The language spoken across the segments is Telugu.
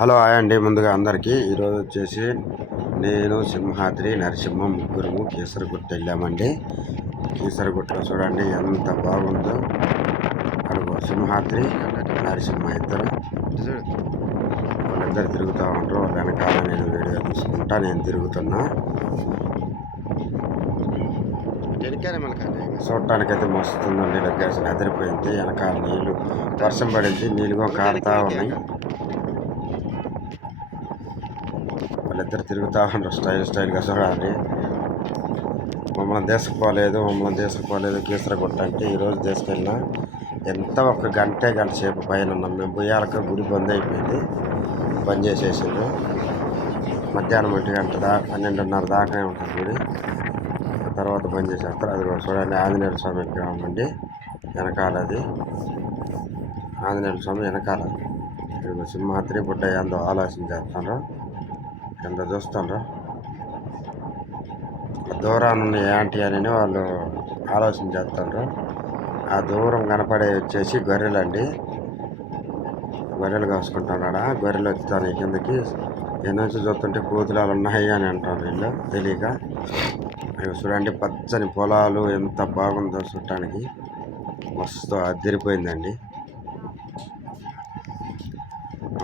హలో హాయ్ అండి. ముందుగా అందరికీ ఈరోజు వచ్చేసి నేను సింహాద్రి నరసింహం ముగ్గురము కీసరగుట్ట వెళ్ళామండి. కీసరగుట్టలో చూడండి ఎంత బాగుందో. అడుగు సింహాద్రి నరసింహ ఇద్దరు. వాళ్ళిద్దరు తిరుగుతూ ఉంటారు వాళ్ళ వెనకాల నేను వీడియో తీసుకుంటా నేను తిరుగుతున్నా. చూడటానికైతే మస్తుందండి లొకేషన్ అదిరిపోయింది వెనకాల నీళ్ళు వర్షం పడింది. నీళ్ళుగా కారుతా ఉన్నాయి. వాళ్ళిద్దరు తిరుగుతూ ఉంటారు స్టైల్ స్టైల్గా చూడాలి మమ్మల్ని తీసుకుపోలేదు మమ్మల్ని తీసుకుపోలేదు కీసర కొట్టంటే ఈరోజు తీసుకెళ్ళినా ఎంత ఒక గంటే గంట సేపు పైన ఉన్నాం. మేము బుయ్యాలకు గుడి బంద్ అయిపోయింది బంద్ చేసేసింది మధ్యాహ్నం ఒంటి గంట దా పన్నెండున్నర దాకానే ఉంటుంది గుడి. తర్వాత బంద్ చేసేస్తారు అది కూడా చూడండి ఆంజనేయ స్వామి విగ్రహం అండి వెనకాల అది. ఆంజనేయ స్వామి వెనకాల. సింహాద్రి బుడ్డ ఏందో ఆలోచన చేస్తాను కింద చూస్తుండ్రు? దూరాన్ని ఉన్న ఏంటి అని వాళ్ళు ఆలోచన చేస్తుండ్రు. ఆ దూరం కనపడే వచ్చేసి గొర్రెలండి. గొర్రెలు కాసుకుంటున్నాడా? గొర్రెలు వచ్చాను కిందకి. ఎన్నోచి చూస్తుంటే కూతులాలు ఉన్నాయి అని అంటారు వీళ్ళు తెలియక. ఇవి చూడండి పచ్చని పొలాలు ఎంత బాగుందో చూడటానికి. మస్తు అదిరిపోయిందండి.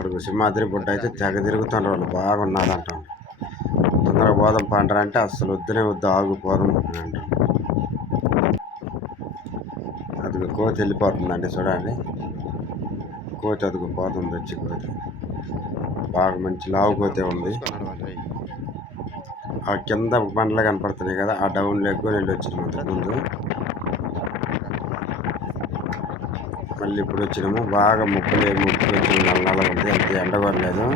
అడుగు సింహాద్రి బుడ్డ అయితే తెగ తిరుగుతున్నారు. వాళ్ళు బాగున్నారంట. తొందరగా పోదాం పండ్ర అంటే అసలు వద్దునే వద్దు ఆగు అంట. అని అదిగో కోతి వెళ్ళిపోతుందండి చూడండి. కోతి అదిగో పోతుంది వచ్చి కోతి. బాగా మంచి లావు కోతే ఉంది. ఆ కింద బండ్లు కనపడుతున్నాయి కదా ఆ డౌన్ లెగ్ వెళ్ళి వచ్చిన ముందు మళ్ళీ ఇప్పుడు వచ్చినాము. బాగా ముక్కలు వచ్చిన నల్ల నల్లగా ఉంది. అంత ఎండగొరలేదు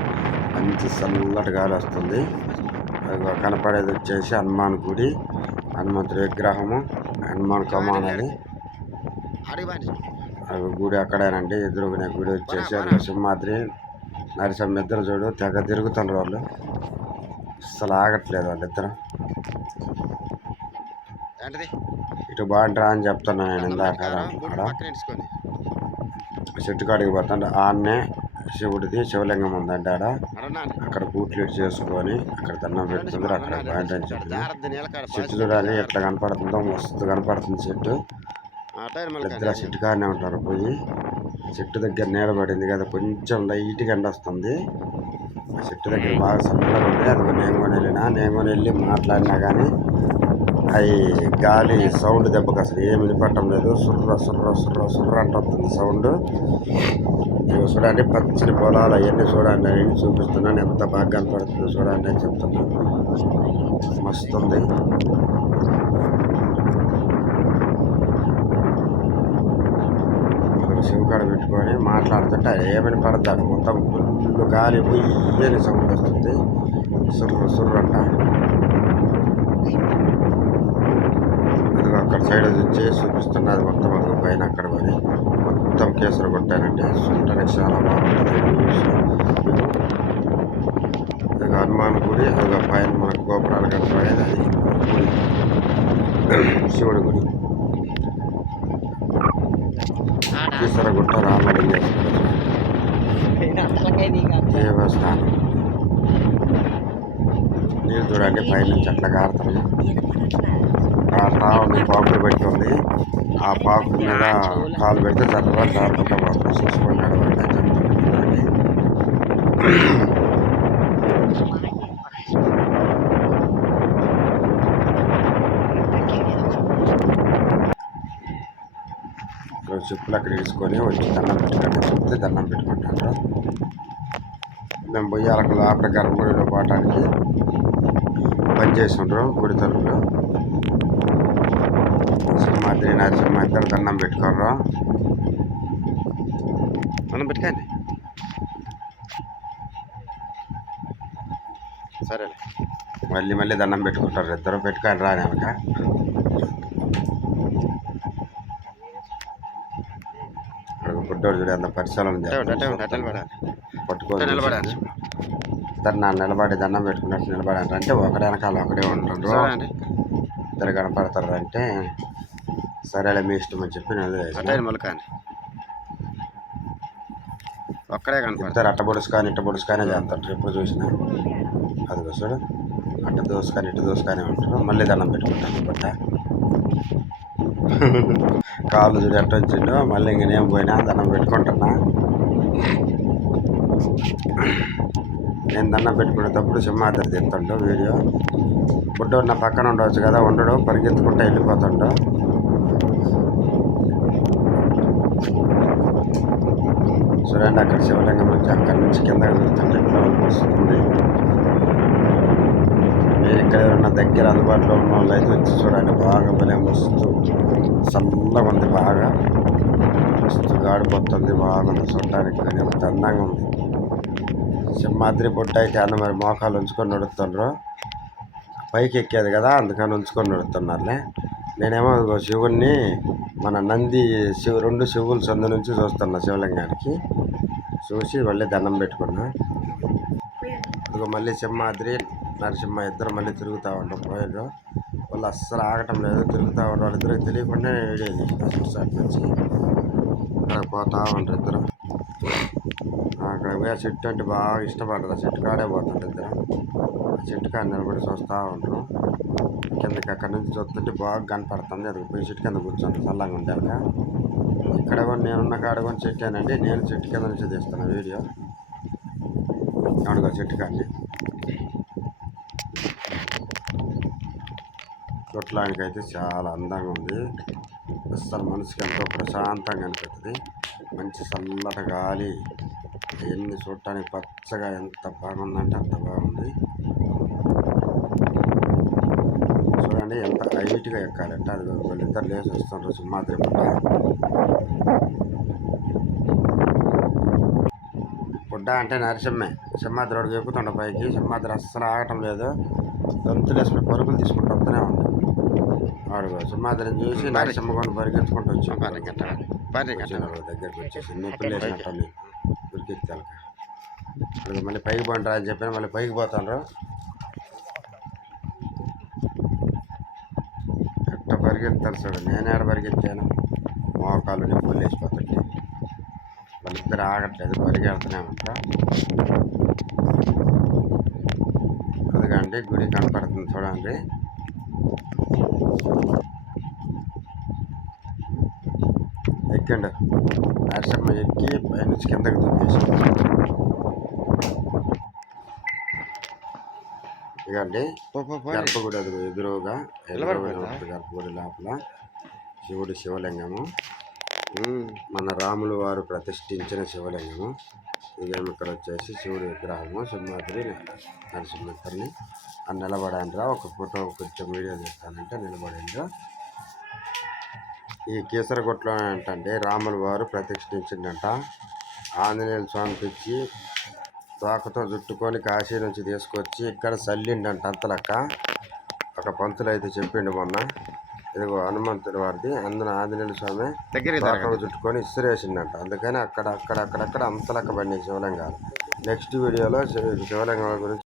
మంచి చల్లటి గాలి వస్తుంది. కనపడేది వచ్చేసి హనుమాన్ గుడి. హనుమంతుడి విగ్రహము. హనుమాన్ కమాన్ అది గుడి అక్కడేనండి. ఎదురుగునే గుడి వచ్చేసి అది సింహాద్రి నరసింహ ఇద్దరు చూడు తెగ తిరుగుతున్నారు వాళ్ళు. అసలు ఆగట్లేదు వాళ్ళిద్దరు. ఇటు బాగుంటారా అని చెప్తున్నా నేను ఇందాక. చెట్టు కాడికి పోతాంటే ఆడనే శివుడిది శివలింగం ఉందండి ఆడ అక్కడ బూట్లు చేసుకొని అక్కడ దండం పెట్టుకుంటారు అక్కడ పాయింట్ అని నీళ్ళకాడ చెట్టు చూడాలి ఎట్లా కనపడుతుందో మస్తు కనపడుతుంది చెట్టు. ఇద్దరు చెట్టు కాడనే ఉంటారు పోయి. చెట్టు దగ్గర నీడ పడింది కదా కొంచెం లైట్గా ఎండ వస్తుంది. ఆ చెట్టు దగ్గర బాగా చల్లగా ఉంది. అది నేను కూడా వెళ్ళినా నేను కూడా వెళ్ళి మాట్లాడినా కానీ అవి గాలి సౌండ్ దెబ్బకి అసలు ఏమి వినపడటం లేదు. సుర్ర సుర్ర సుర్ర సుర్ర అంటుంది సౌండ్. ఇవి చూడండి పచ్చని పొలాలు అవన్నీ చూడండి అవన్నీ చూపిస్తున్నాను. ఎంత బాగా కనపడుతుందో చూడండి అని చెప్తున్నాను. మస్తు ఉంది శివకాడ పెట్టుకొని మాట్లాడుతుంటే ఏమని పడతాడు మొత్తం ఫుల్ గాలి పొయ్యని సౌండ్ వస్తుంది. సుర్ర సుర్రంట అక్కడ సైడ్ వచ్చి చూపిస్తున్నది మొత్తం అక్కడ పైన అక్కడ పని మొత్తం కేసులు కొట్టానండి చూడటానికి చాలా బాగుంటుంది. హనుమాన్ గుడి అది పైన మనకు గోపురాలు కనపడేది అది. గుడి. శివుడి గుడి. కీసరగుట్ట రామలింగేశ్వర దేవస్థానం. నీరు చూడండి పైన చెట్ల కారుతున్నాయి ఆ తావుని పాకులు పెట్టి ఉంది ఆ పాకు మీద కాలు పెడితే చక్కగా దాటుకుంటా పోతుంది చూసుకొని నడవండి అని చెప్తున్నాను చెప్పులు అక్కడ వేసుకొని వచ్చి దండం పెట్టుకోండి చెప్తే దండం పెట్టుకుంటారు. మేము బొయ్యాలకు లోపల గర్భగుడిలో పోవటానికి పని చేస్తుండ్రు గుడి తలుపులు సింహాద్రి నరసింహ ఇద్దరు దండం పెట్టుకోర్రు. మనం పెట్టుకోండి. సరేలే. మళ్ళీ మళ్ళీ దండం పెట్టుకుంటారు. ఇద్దరు పెట్టుకొని రా వెనక. అక్కడ బుడ్డోడు చూడు అంత పరిశీలన నిలబడాలి. ఇద్దరు నా నిలబడి దండం పెట్టుకున్నట్టు నిలబడారు అంటే ఒకడే వెనకాల ఒకడే ఉంటారు సరే ఇద్దరు కనపడతారు అంటే సరేలే మీ ఇష్టం అని చెప్పి నేను ఆ వదిలేసిన. టైర్ మళ్ళీ కానీ. ఒక్కడే కనపడతాడు. ఇద్దరు అట్ట పొడుసుకొని ఇట్ట పొడుసుకొని చేస్తుంటారు ఎప్పుడు చూసినా. అది చూడు. అట్ట దోసుకొని ఇటు దోసుకొని ఉంటారు మళ్ళీ దండం పెట్టుకుంటాను. బట్ట కాళ్ళు చూడు ఎట్ట వచ్చిండో. మళ్ళీ ఇంక నేను పోయినా దండం పెట్టుకుంటున్నా. నేను దండం పెట్టుకునేటప్పుడు సింహాద్రి తీస్తుండో వీడియో. బుడ్డోడు నా పక్కన ఉండవచ్చు కదా ఉండడు పరిగెత్తుకుంటూ వెళ్ళిపోతుండు. చూడండి అక్కడ శివలింగం నుంచి అక్కడి నుంచి కింద వెళ్తుంటే వస్తుంది. మీరు ఇక్కడ ఉన్న దగ్గర అందుబాటులో ఉన్న వాళ్ళు అయితే వచ్చి చూడండి బాగా బలం వస్తూ చల్లగా ఉంది బాగా వస్తూ గాడిపోతుంది బాగుంది చూడడానికి కానీ ఎంత అందంగా ఉంది. సింహాద్రి బొట్ట అయితే అన్న మరి మోకాలు ఉంచుకొని నడుతుండ్రు పైకి ఎక్కేది కదా అందుకని ఉంచుకొని పెడుతున్నారులే నేనేమో శివుణ్ణి మన నంది శివ రెండు శివుల సందు నుంచి చూస్తున్నా శివలింగానికి. చూసి మళ్ళీ దండం పెట్టుకున్నా. ఇదిగో మళ్ళీ సింహాద్రి నరసింహ ఇద్దరు మళ్ళీ తిరుగుతూ ఉంటాం పోయారు వాళ్ళు అస్సలు ఆగటం లేదు తిరుగుతూ ఉంటారు వాళ్ళిద్దరికి తెలియకుండా వీడియో తీసిన నుంచి అక్కడ పోతూ ఉంటారు ఇద్దరు. అక్కడ పోయి ఆ చెట్టు అంటే బాగా ఇష్టపడతారు ఆ చెట్టు కాడే పోతుంది ఇద్దరు. ఆ చెట్టు కాడ నిలబడి చూస్తూ ఉంటాం కిందకి అక్కడ నుంచి చూస్తుంటే బాగా కనపడుతుంది. అది పోయి చెట్టు కింద కూర్చుంటారు చల్లగా ఉండేలాగా ఇక్కడ కూడా నేనున్న కాడ కూడా చెట్టేనండి. నేను చెట్టు కింద నుంచి తీస్తాను వీడియో. అడుగు చెట్టు కానీ చూడటానికి అయితే చాలా అందంగా ఉంది. అస్సలు మనసుకి ఎంతో ప్రశాంతంగా అనిపిస్తుంది. మంచి చల్లటి గాలి. అవన్నీ చూడటానికి పచ్చగా ఎంత బాగుందంటే అంత బాగుంది. చూడండి ఎంత హైట్గా ఎక్కాలంటే అది వాళ్ళిద్దరు లేచి వస్తుంటారు సింహాద్రి పుట్ట పుట్ట అంటే నరసింహే. సింహాద్రి వాడికి ఎక్కుతుండ పైకి. సింహాద్రి అస్సలు ఆగటం లేదు. గంతులు వేసుకుని పరుగులు తీసుకుంటూ వస్తూనే ఉంటాం వాడు సింహాద్రిని చూసి నరసింహ కొని పరిగెత్తుకుంటూ వచ్చి వాళ్ళ దగ్గరికి వచ్చేసి నొప్పులు వేసినట్టు ఉరికెత్తాలి అది మళ్ళీ పైకి పోంటారా అని చెప్పిన మళ్ళీ పైకి పోతాను ఎట్ట పరిగెత్తాను చూడు నేను ఆడ పరిగెత్తాను. మోకాలు నిప్పులు వేసిపోతుంటే వాళ్ళిద్దరు ఆగట్లేదు పరిగెడుతూనే ఉంటా గుడి కనపడుతుంది చూడండి. ఎక్కండు. నరసింహ ఎక్కి పైనుంచి కిందకి దూకేసి ఇదండి గర్భగుడి అది ఎదురుగా గర్భగుడి లోపల శివుడి శివలింగము. మన రాములు వారు ప్రతిష్ఠించిన శివలింగము. ఇదేమి ఇక్కడ వచ్చేసి శివుడి విగ్రహము. సింహాద్రి నరసింహని అని నిలబడాన్రా ఒక ఫోటో కొంచెం వీడియో తీస్తానంటే నిలబడిండ్రు. ఈ కీసరగుట్లో ఏంటంటే రాముల వారు ప్రతిష్ఠించిందంట. ఆంజనేయుల స్వామికి ఇచ్చి తోకతో చుట్టుకొని కాశీ నుంచి తీసుకొచ్చి ఇక్కడ చల్లిండంట అంతలక్క. ఒక పంతులు అయితే చెప్పిండు మొన్న. ఇదిగో హనుమంతుడి వారిది. అందులో ఆంజనేయుల స్వామి జరగండి. చుట్టుకొని ఇసురేసిండంట అందుకని అక్కడ అక్కడ అక్కడక్కడ అంతలక్క పడినాయి శివలింగాలు. నెక్స్ట్ వీడియోలో శివ- శివలింగాల గురించి